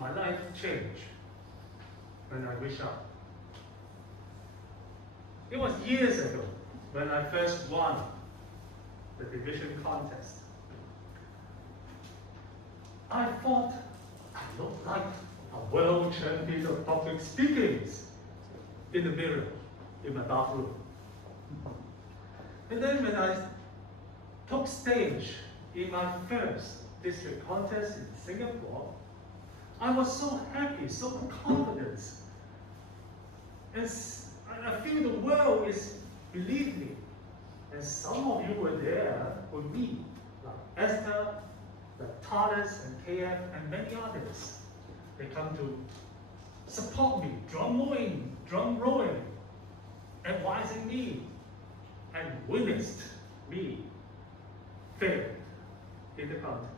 my life changed when I reached out. It was years ago when I first won the division contest. I thought I looked like a world champion of public speaking in the mirror in my bathroom. And then when I took stage in my first district contest in Singapore, I was so happy, so confident. And I feel the world is believing me. And some of you were there with me, like Esther, like Talis and KF, and many others. They come to support me, drum rolling, advising me, and witnessed me fail in the contest.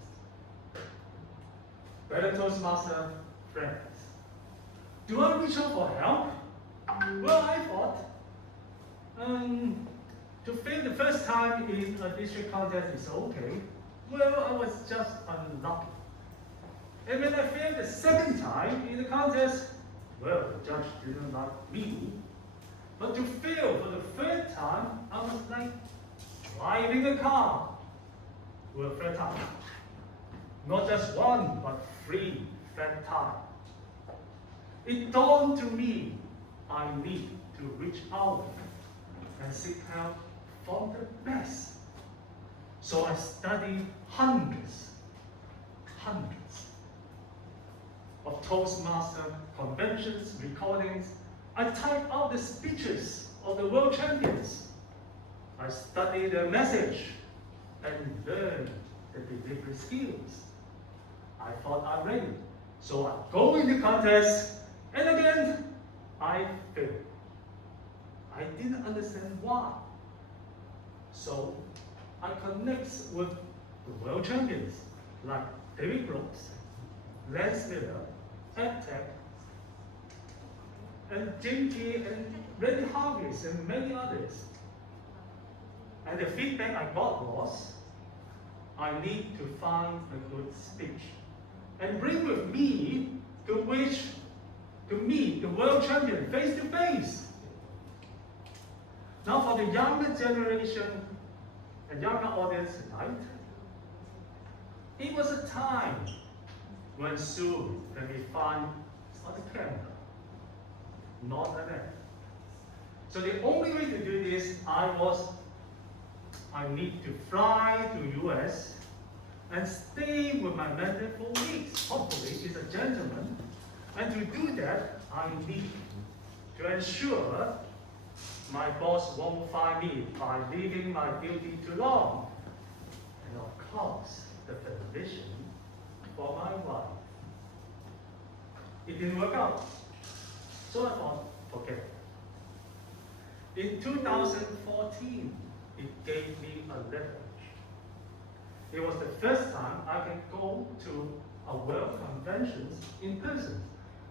Better Toastmaster friends, do I reach out for help? Well, I thought, to fail the first time in a district contest is okay. Well, I was just unlucky. And when I failed the second time in the contest, well, the judge didn't like me. But to fail for the third time, I was like driving a car. Well, third time. Not just one, but 3 fat times. It dawned to me I need to reach out and seek help from the best. So I studied hundreds of Toastmaster conventions, recordings. I typed out the speeches of the world champions. I studied their message and learned the delivery skills. I thought I'm ready. So I go in the contest, and again, I failed. I didn't understand why. So I connect with the world champions like David Brooks, Lance Miller, Ed Tech, and Jim Key, and Randy Hargis, and many others. And the feedback I got was, I need to find a good speech and bring with me to meet the world champion face to face. Now for the younger generation and younger audience tonight, it was a time when soon can be found on the camera, not an app. So the only way to do this, I need to fly to US and stay with my mentor for weeks. Hopefully he's a gentleman. And to do that, I need to ensure my boss won't fire me by leaving my duty too long. And of course, the permission for my wife. It didn't work out. So I thought, forget it. In 2014, it gave me a leverage. It was the first time I can go to a world convention in person.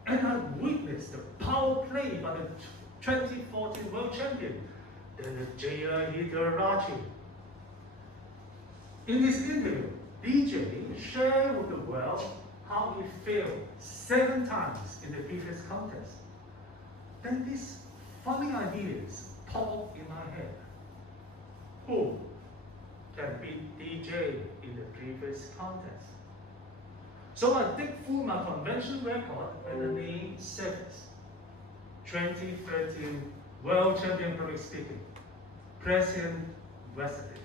And I witnessed the power play by the 2014 world champion, Jaya Hidarachi. In this interview, DJ shared with the world how he failed 7 times in the previous contest. Then these funny ideas popped in my head. Who can beat DJ in the previous contest? So I dig through my convention record and the name surfaced. 2013 World Champion Public Speaking, President Wesley.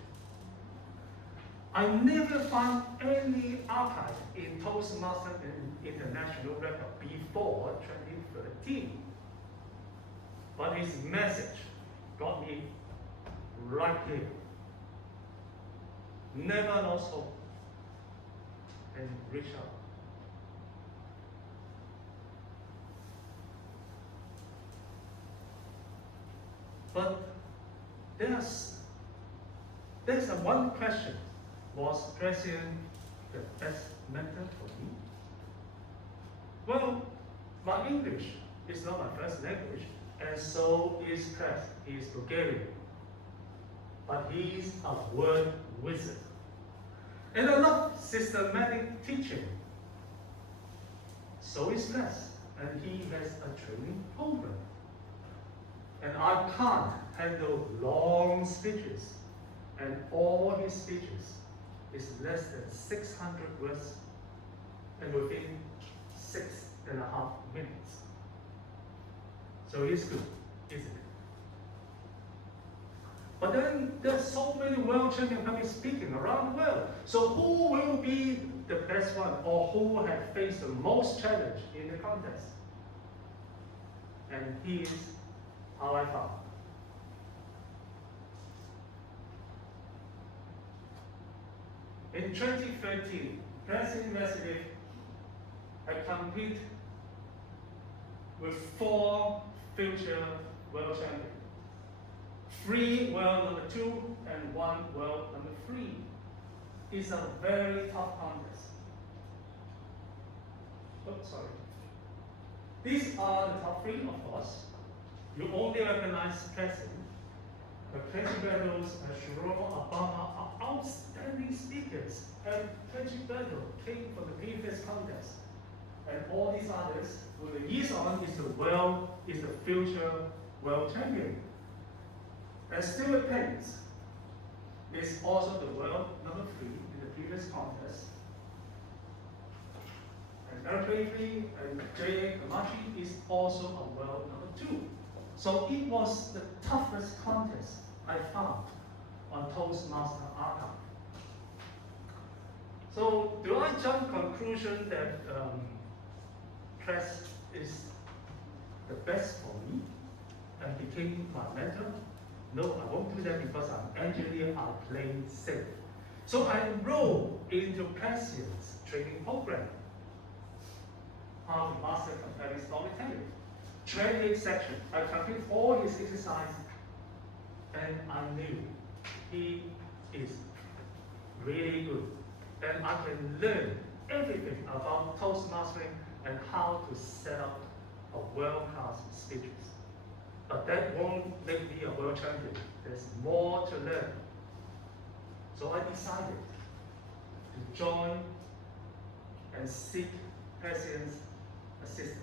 I never found any archive in Toastmasters International record before 2013. But his message got me right here. Never lost hope and reach out. But there's a one question. Was President the best mentor for me? Well, my English is not my first language, and so is Chris. He is Bulgarian. But he's a word wizard. And I love systematic teaching. So is Press, and he has a training program. And I can't handle long speeches, and all his speeches is less than 600 words, and within 6.5 minutes. So it's good, isn't it? But then there's so many world champion public speaking around the world. So who will be the best one, or who has faced the most challenge in the contest? And here's how I found. In 2013, President Medvedev had competed with 4 future world champions. 3 world number 2 and 1 world number 3. It's a very tough contest. Oh, sorry. These are the top 3, of course. You only recognize President. But President and Sharon Obama are outstanding speakers, and President came from the previous contest. And all these others, with the years on, is the future world champion. And Stuart Pence is also the world number 3 in the previous contest. And Eric Bailey and J.A. Kamachi is also a world number 2. So it was the toughest contest I found on Toastmasters archive. So do I jump conclusion that Press is the best for me and became my mentor? No, I won't do that because I'm an engineer, I play safe. So I enrolled into President's training program. How to master compelling storytelling. 28 sections. I completed all his exercises, and I knew he is really good. And I can learn everything about Toastmastering and how to set up a world-class speeches. But that won't make me a world champion. There's more to learn. So I decided to join and seek President's assistance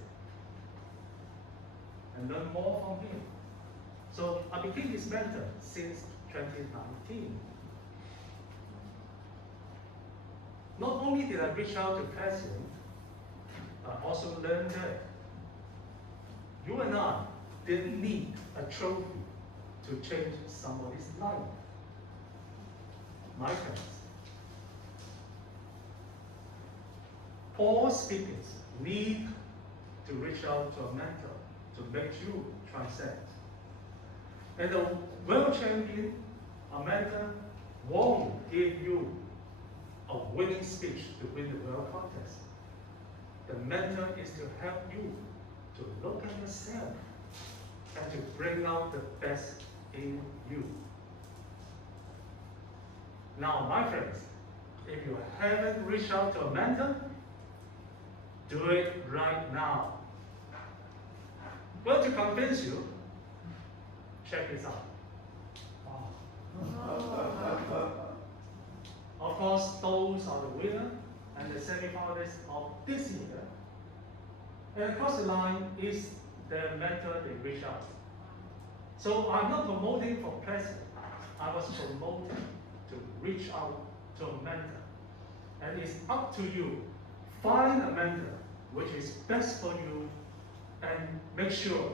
and learn more from him. So I became his mentor since 2019. Not only did I reach out to President, I also learned that you and I didn't need a trophy to change somebody's life. My friends, all speakers need to reach out to a mentor to make you transcend. And the world champion, a mentor, won't give you a winning speech to win the world contest. The mentor is to help you to look at yourself and to bring out the best in you. Now, my friends, if you haven't reached out to a mentor, do it right now. Well, to convince you, check this out. Of course, those are the winner and the semi-finalists of this year. And across the line is the mentor they reach out. So I'm not promoting for president. I was promoting to reach out to a mentor. And it's up to you. Find a mentor which is best for you and make sure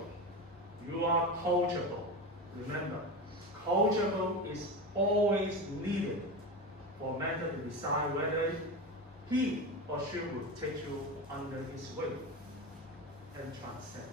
you are coachable. Remember, coachable is always needed for a mentor to decide whether he or she will take you under his wing and transcend.